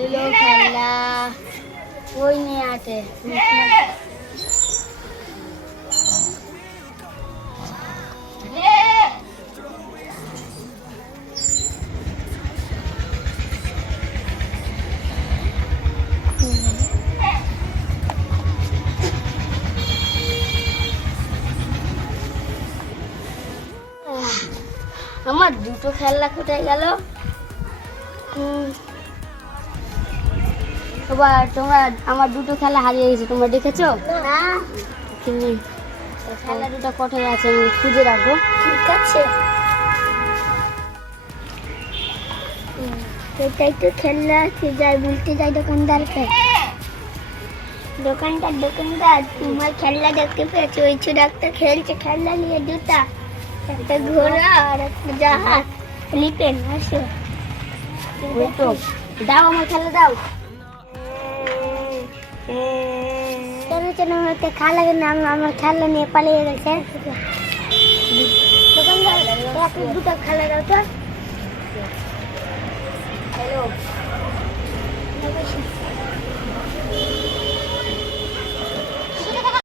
খেলিলো খেলা ওই নিয়ে আছে। আমার দুটো খেলনা কোথায় গেল? তোমরা আমার দুটো খেলা হারিয়ে গেছে, তোমরা দেখেছো? খেলা দুটো কোথায় আছে আমি খুঁজে রাখবো। ঠিক আছে, এটাই তো খেলনা আছে। যাই বলতে যাই দোকানদারকে, দোকানদার তোমার খেলনা দেখতে পেয়েছো? ওই ছোট একটা খেলছে খেলনা নিয়ে, দুটা, একটা ঘোড়া আর একটা জাহাজ। লিপেন আসো, দাও আমার খেলা দাও। আমাকে খালা আমার খেলনা নিয়ে পালিয়ে গেছে। দোকানদার দুটো খেলা দাও তো। হ্যালো।